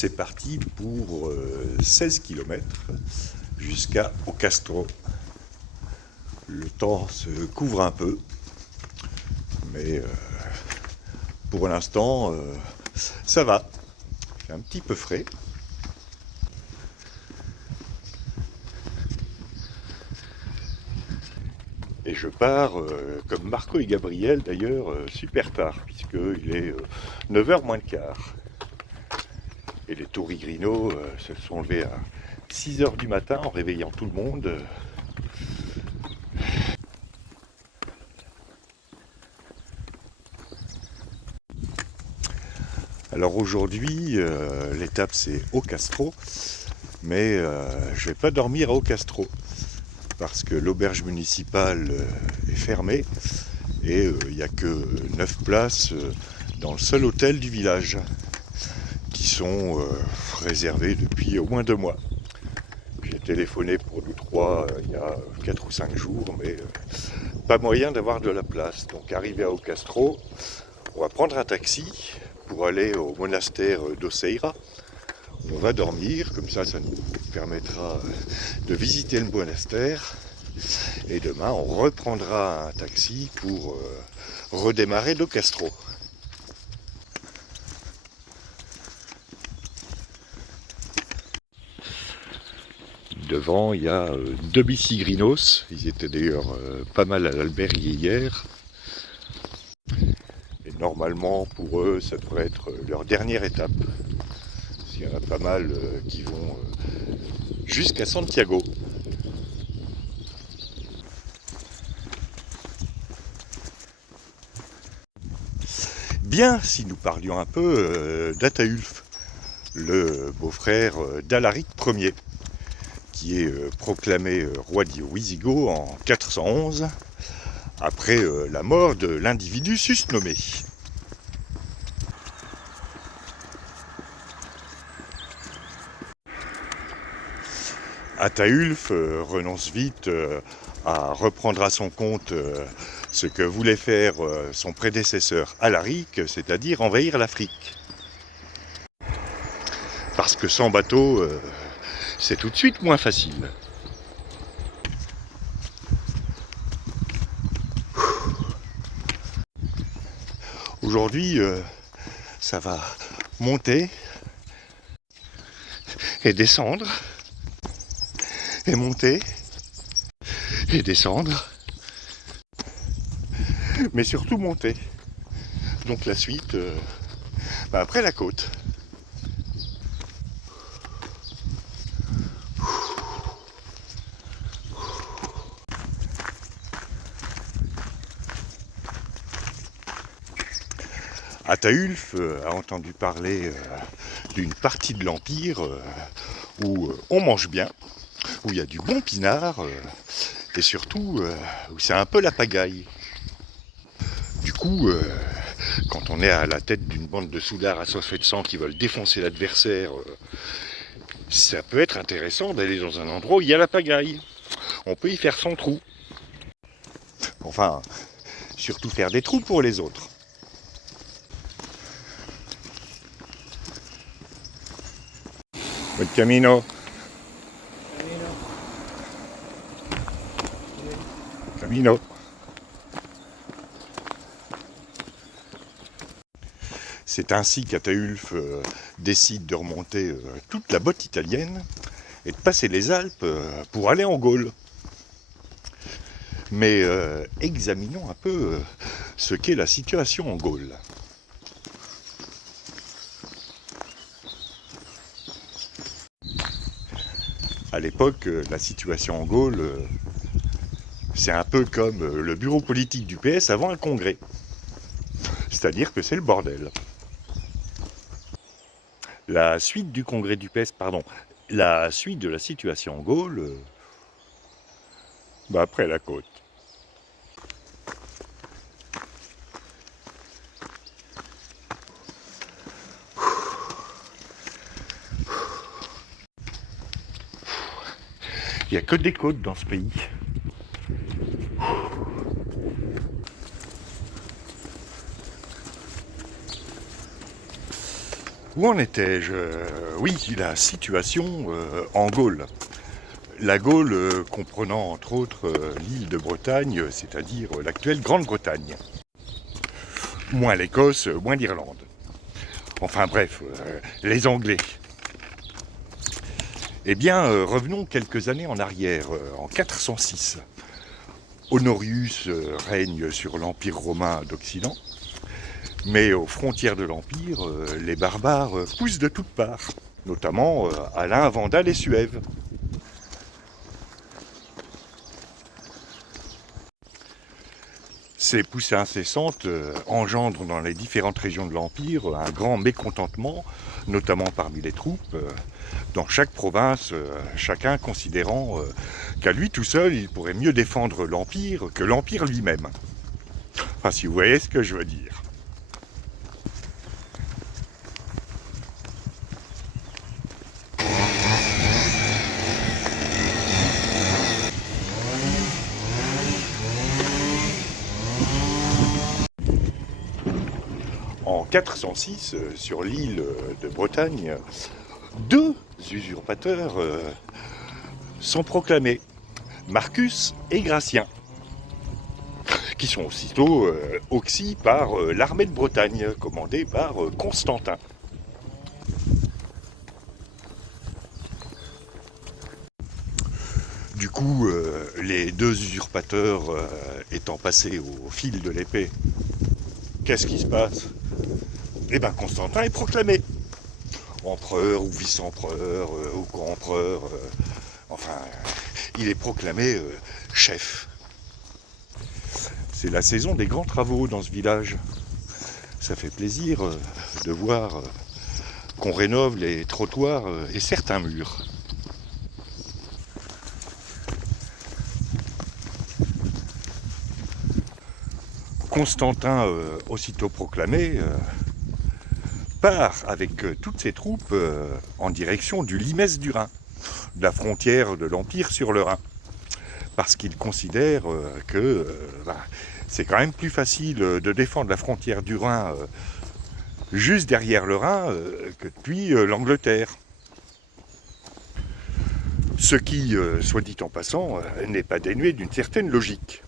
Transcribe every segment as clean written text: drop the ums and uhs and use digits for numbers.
c'est parti pour 16 km jusqu'à Ocastro. Le temps se couvre un peu, mais pour l'instant, ça va. Il fait un petit peu frais. Et je pars, comme Marco et Gabriel d'ailleurs, super tard, puisqu'il est 9h moins le quart. Et les Torigrinos se sont levés à 6h du matin en réveillant tout le monde. Alors aujourd'hui, l'étape c'est Ocastro, mais je vais pas dormir à Ocastro parce que l'auberge municipale est fermée et il n'y a que 9 places dans le seul hôtel du village qui sont réservées depuis au moins 2 mois. J'ai téléphoné pour nous 3 il y a 4 ou 5 jours, mais pas moyen d'avoir de la place. Donc arrivé à Ocastro, on va prendre un taxi pour aller au monastère d'Oceira. On va dormir, comme ça nous permettra de visiter le monastère. Et demain, on reprendra un taxi pour redémarrer d'Ocastro. Devant, il y a 2 bicigrinos. Ils étaient d'ailleurs pas mal à l'albergue hier. Et normalement, pour eux, ça devrait être leur dernière étape. Il y en a pas mal qui vont jusqu'à Santiago. Bien, si nous parlions un peu d'Ataulf, le beau-frère d'Alaric Ier, qui est proclamé roi des Wisigoths en 411, après la mort de l'individu susnommé. Ataulf renonce vite à reprendre à son compte ce que voulait faire son prédécesseur Alaric, c'est-à-dire envahir l'Afrique. Parce que sans bateau, c'est tout de suite moins facile. Aujourd'hui, ça va monter et descendre, et monter et descendre, mais surtout monter. Donc la suite, après la côte. Ataulf a entendu parler d'une partie de l'Empire où on mange bien, où il y a du bon pinard et surtout où c'est un peu la pagaille. Du coup, quand on est à la tête d'une bande de soudards assoiffés de sang qui veulent défoncer l'adversaire, ça peut être intéressant d'aller dans un endroit où il y a la pagaille. On peut y faire son trou. Enfin, surtout faire des trous pour les autres. Buen camino. Camino. C'est ainsi qu'Ataulf décide de remonter toute la botte italienne et de passer les Alpes pour aller en Gaule. Mais examinons un peu ce qu'est la situation en Gaule. À l'époque, la situation en Gaule, c'est un peu comme le bureau politique du PS avant un congrès. C'est-à-dire que c'est le bordel. La suite du congrès du PS, la suite de la situation en Gaule, après la côte. Il n'y a que des côtes dans ce pays. Où en étais-je? Oui, la situation en Gaule. La Gaule comprenant entre autres l'île de Bretagne, c'est-à-dire l'actuelle Grande-Bretagne. Moins l'Écosse, moins l'Irlande. Enfin bref, les Anglais. Eh bien, revenons quelques années en arrière, en 406. Honorius règne sur l'Empire romain d'Occident, mais aux frontières de l'Empire, les barbares poussent de toutes parts, notamment Alain, Vandale et Suève. Ces poussées incessantes engendrent dans les différentes régions de l'Empire un grand mécontentement, notamment parmi les troupes, dans chaque province, chacun considérant qu'à lui tout seul, il pourrait mieux défendre l'Empire que l'Empire lui-même. Enfin, si vous voyez ce que je veux dire. En 406, sur l'île de Bretagne, deux usurpateurs sont proclamés, Marcus et Gratien, qui sont aussitôt oxys par l'armée de Bretagne, commandée par Constantin. Du coup, les deux usurpateurs étant passés au fil de l'épée, qu'est-ce qui se passe? Eh bien, Constantin est proclamé empereur ou vice-empereur ou co-empereur, enfin, il est proclamé chef. C'est la saison des grands travaux dans ce village. Ça fait plaisir de voir qu'on rénove les trottoirs et certains murs. Constantin, aussitôt proclamé, part avec toutes ses troupes en direction du Limès du Rhin, de la frontière de l'Empire sur le Rhin. Parce qu'il considère que c'est quand même plus facile de défendre la frontière du Rhin juste derrière le Rhin que depuis l'Angleterre. Ce qui, soit dit en passant, n'est pas dénué d'une certaine logique.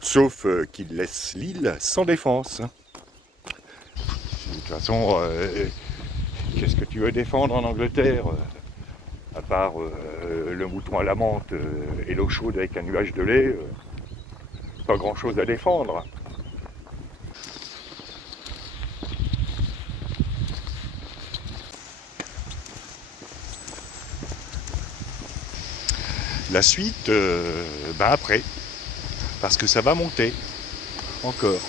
Sauf qu'il laisse l'île sans défense. De toute façon, qu'est-ce que tu veux défendre en Angleterre à part le mouton à la menthe et l'eau chaude avec un nuage de lait, pas grand-chose à défendre. La suite, après, parce que ça va monter encore.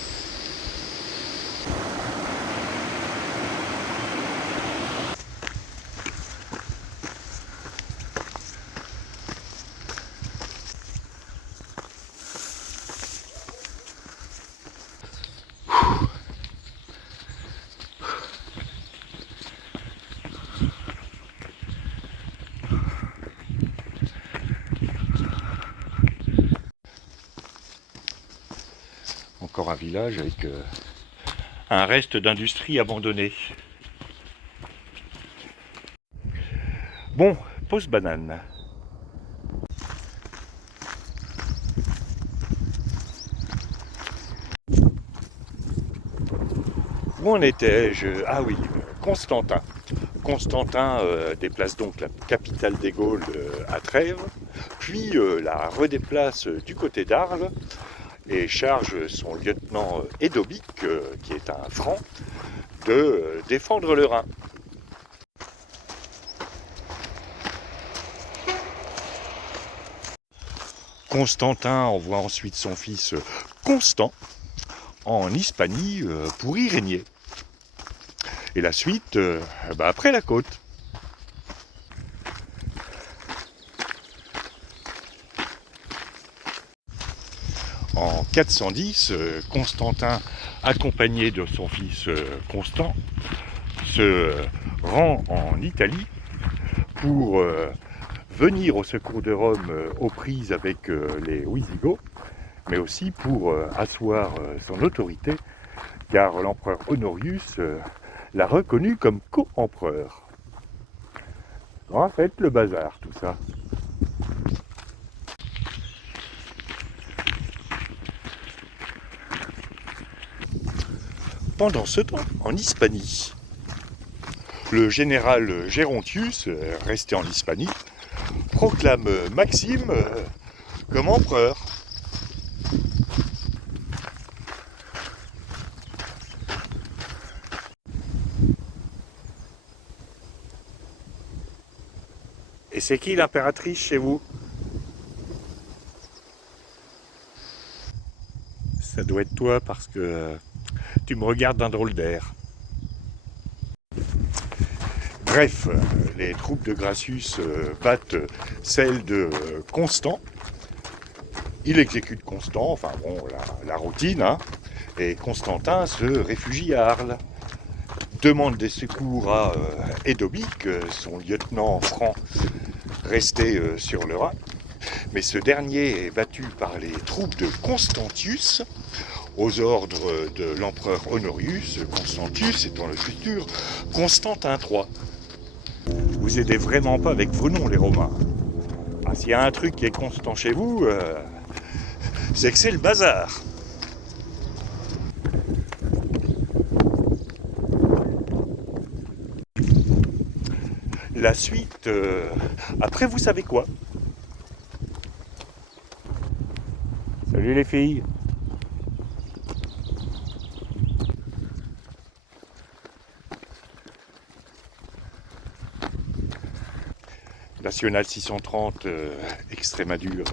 Encore un village avec un reste d'industrie abandonnée. Bon, pause banane. Où en étais-je? Ah oui, Constantin. Constantin déplace donc la capitale des Gaules à Trèves, puis la redéplace du côté d'Arles, et charge son lieutenant Édobic, qui est un franc, de défendre le Rhin. Constantin envoie ensuite son fils Constant en Hispanie pour y régner. Et la suite, après la côte. En 410, Constantin, accompagné de son fils Constant, se rend en Italie pour venir au secours de Rome aux prises avec les Wisigoths, mais aussi pour asseoir son autorité, car l'empereur Honorius l'a reconnu comme co-empereur. En fait, le bazar, tout ça. Pendant ce temps, en Hispanie, le général Gérontius, resté en Hispanie, proclame Maxime comme empereur. Et c'est qui l'impératrice chez vous? Ça doit être toi parce que tu me regardes d'un drôle d'air. Bref, les troupes de Gracius battent celles de Constant. Il exécute Constant, enfin bon, la routine, hein, et Constantin se réfugie à Arles. Demande des secours à Édobic, son lieutenant franc resté sur le Rhin. Mais ce dernier est battu par les troupes de Constantius aux ordres de l'empereur Honorius, Constantius étant le futur Constantin III. Vous aidez vraiment pas avec vos noms les Romains. Ah, s'il y a un truc qui est constant chez vous, c'est que c'est le bazar. La suite, après vous savez quoi? Salut les filles. National 630 Extrémadure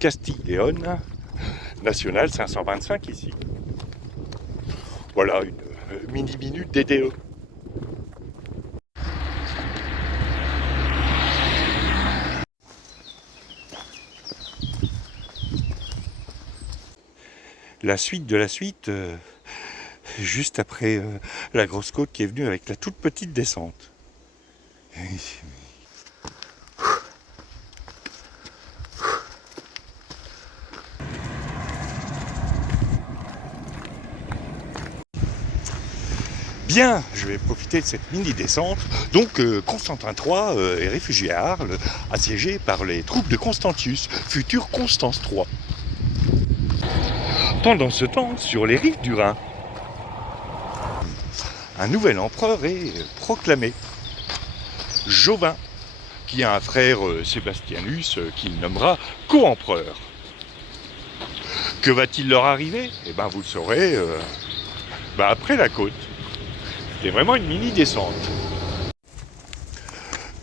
Castille-Léon. National 525 ici. Voilà une mini-minute DDE. La suite de la suite, juste après la grosse côte qui est venue avec la toute petite descente. Bien, je vais profiter de cette mini-descente. Donc, Constantin III est réfugié à Arles, assiégé par les troupes de Constantius, futur Constance III. Pendant ce temps, sur les rives du Rhin, un nouvel empereur est proclamé. Jovin, qui a un frère Sébastianus, qu'il nommera co-empereur. Que va-t-il leur arriver? Eh bien, vous le saurez après la côte. C'est vraiment une mini-descente.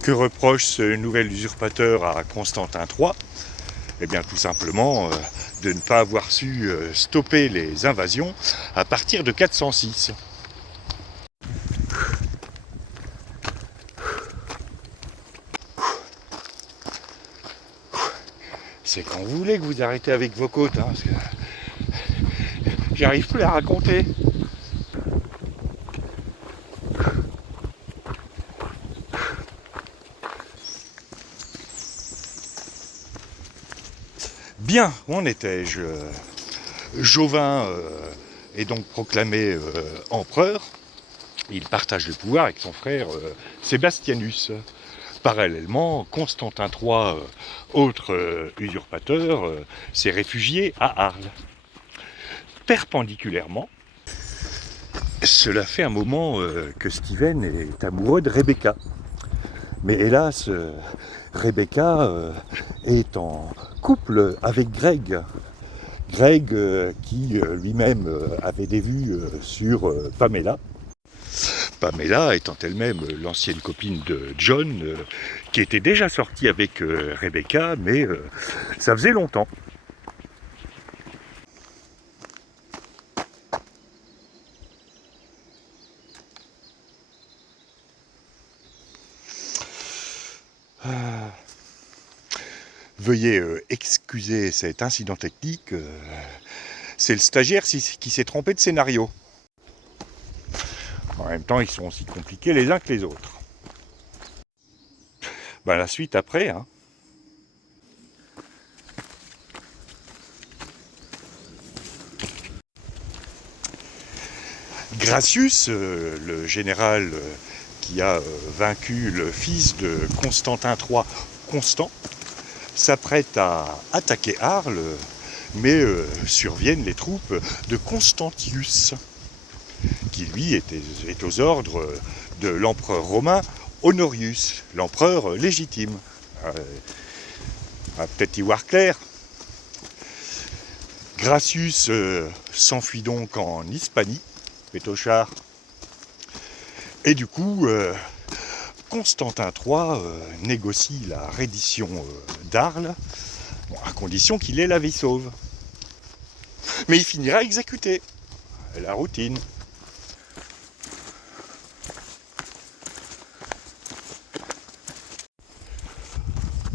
Que reproche ce nouvel usurpateur à Constantin III? Eh bien, tout simplement de ne pas avoir su stopper les invasions à partir de 406. C'est quand vous voulez que vous arrêtez avec vos côtes, hein, parce que j'arrive plus à raconter. Bien, où en étais-je? Jovin est donc proclamé empereur. Il partage le pouvoir avec son frère Sébastianus. Parallèlement, Constantin III, autre usurpateur, s'est réfugié à Arles. Perpendiculairement, cela fait un moment que Stephen est amoureux de Rebecca. Mais hélas, Rebecca est en couple avec Greg. Greg qui lui-même avait des vues sur Pamela. Pamela étant elle-même l'ancienne copine de John, qui était déjà sortie avec Rebecca, mais ça faisait longtemps. Veuillez excuser cet incident technique, c'est le stagiaire qui s'est trompé de scénario. En même temps, ils sont aussi compliqués les uns que les autres. Ben, la suite après, hein. Gracius, le général qui a vaincu le fils de Constantin III, Constant, s'apprête à attaquer Arles, mais surviennent les troupes de Constantius, qui lui est aux ordres de l'empereur romain Honorius, l'empereur légitime. Peut-être y voir clair. Gracius s'enfuit donc en Hispanie, pétochard. Et du coup, Constantin III négocie la reddition d'Arles, à condition qu'il ait la vie sauve. Mais il finira exécuté. La routine.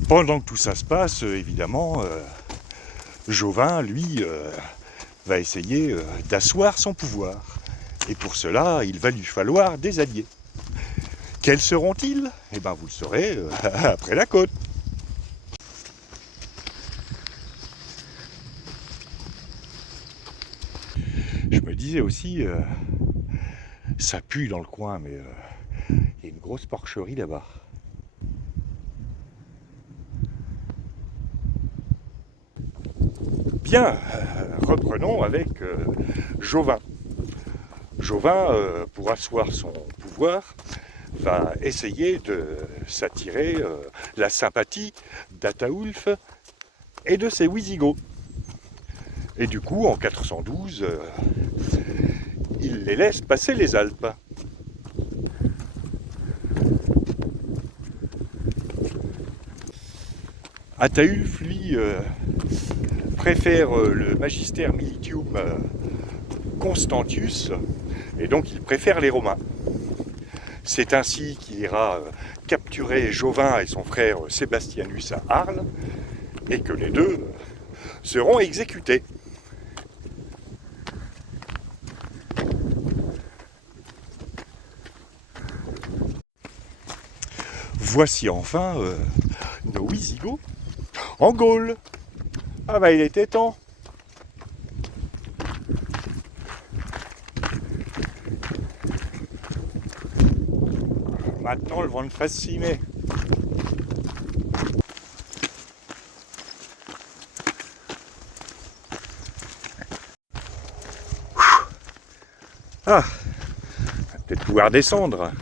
Pendant que tout ça se passe, évidemment, Jovin, lui, va essayer d'asseoir son pouvoir. Et pour cela, il va lui falloir des alliés. Quels seront-ils? Eh bien, vous le saurez après la côte. Je me disais aussi, ça pue dans le coin, mais il y a une grosse porcherie là-bas. Bien, reprenons avec Jovin. Jovin, pour asseoir son pouvoir, va essayer de s'attirer la sympathie d'Ataulf et de ses Wisigoths. Et du coup, en 412, il les laisse passer les Alpes. Ataulf, lui, préfère le Magister Militium Constantius, et donc il préfère les Romains. C'est ainsi qu'il ira capturer Jovin et son frère Sébastianus à Arles, et que les deux seront exécutés. Voici enfin nos Wisigoths en Gaule. Ah bah il était temps. Maintenant le vent de fasciner. Ah, on va peut-être pouvoir descendre.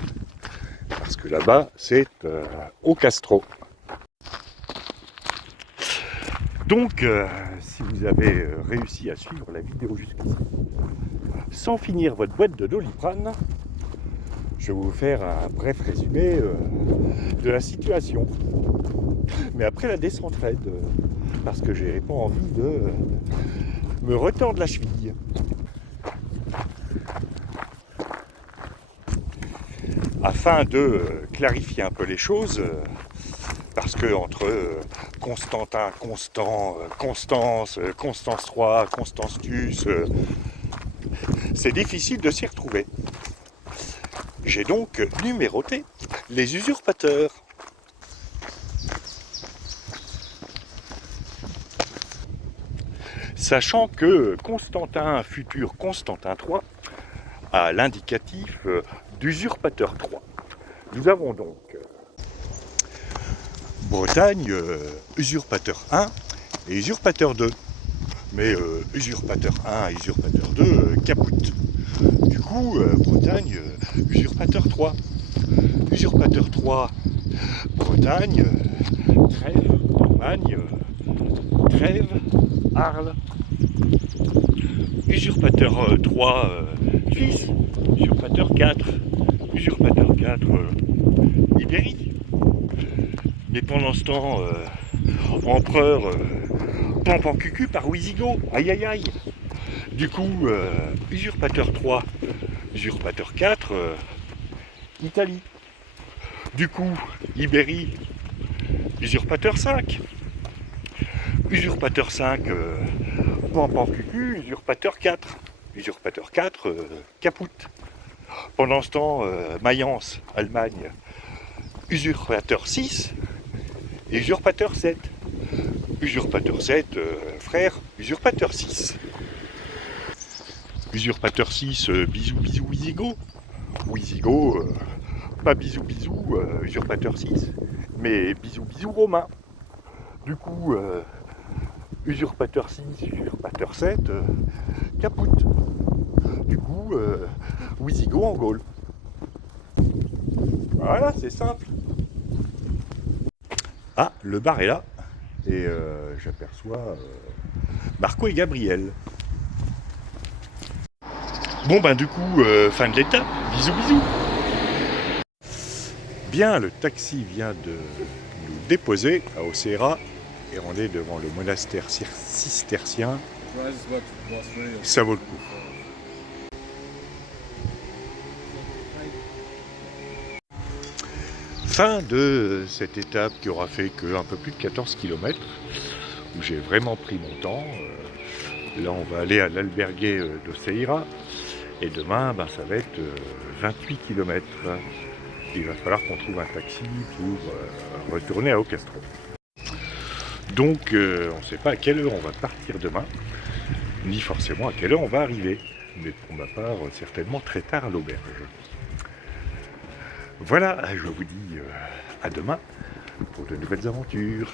Parce que là-bas, c'est au Castro. Donc, si vous avez réussi à suivre la vidéo jusqu'ici, sans finir votre boîte de Doliprane, je vais vous faire un bref résumé de la situation. Mais après la descente raide, parce que j'ai pas envie de me retordre la cheville. Afin de clarifier un peu les choses, parce que entre Constantin, Constant, Constance, Constance III, Constantius, c'est difficile de s'y retrouver. J'ai donc numéroté les usurpateurs. Sachant que Constantin, futur Constantin III, a l'indicatif d'usurpateur 3. Nous avons donc Bretagne, usurpateur 1 et usurpateur 2. Mais usurpateur 1 et usurpateur 2 capotent. Du coup, Bretagne, usurpateur 3. Usurpateur 3, Bretagne, Trèves, Allemagne, Trèves, Arles. Usurpateur 3, fils, usurpateur 4, usurpateur 4, Ibérie. Mais pendant ce temps, empereur Pampancucu par Wisigoth, aïe aïe aïe. Du coup, usurpateur 3, usurpateur 4, Italie. Du coup, Ibérie, usurpateur 5. Usurpateur 5, Pampancucu, usurpateur 4. Usurpateur 4, capoute. Pendant ce temps, Mayence, Allemagne, usurpateur 6 et usurpateur 7. Usurpateur 7, frère, usurpateur 6. Usurpateur 6, bisous bisous Wisigo. Wisigo, pas bisous bisous Usurpateur 6, mais bisous bisous Romain. Du coup, Usurpateur 6, Usurpateur 7, capoute. Du coup, Wisigo en Gaule. Voilà, c'est simple. Ah, le bar est là. Et j'aperçois Marco et Gabriel. Bon ben du coup, fin de l'étape. Bisous bisous. Bien, le taxi vient de nous déposer à Océra. Et on est devant le monastère cistercien. Ça vaut le coup. Fin de cette étape qui aura fait que un peu plus de 14 km, où j'ai vraiment pris mon temps. Là, on va aller à l'albergue d'Oceira, et demain, ben, ça va être 28 km. Il va falloir qu'on trouve un taxi pour retourner à Ocastro. Donc, on ne sait pas à quelle heure on va partir demain, ni forcément à quelle heure on va arriver. Mais pour ma part, certainement très tard à l'auberge. Voilà, je vous dis à demain pour de nouvelles aventures.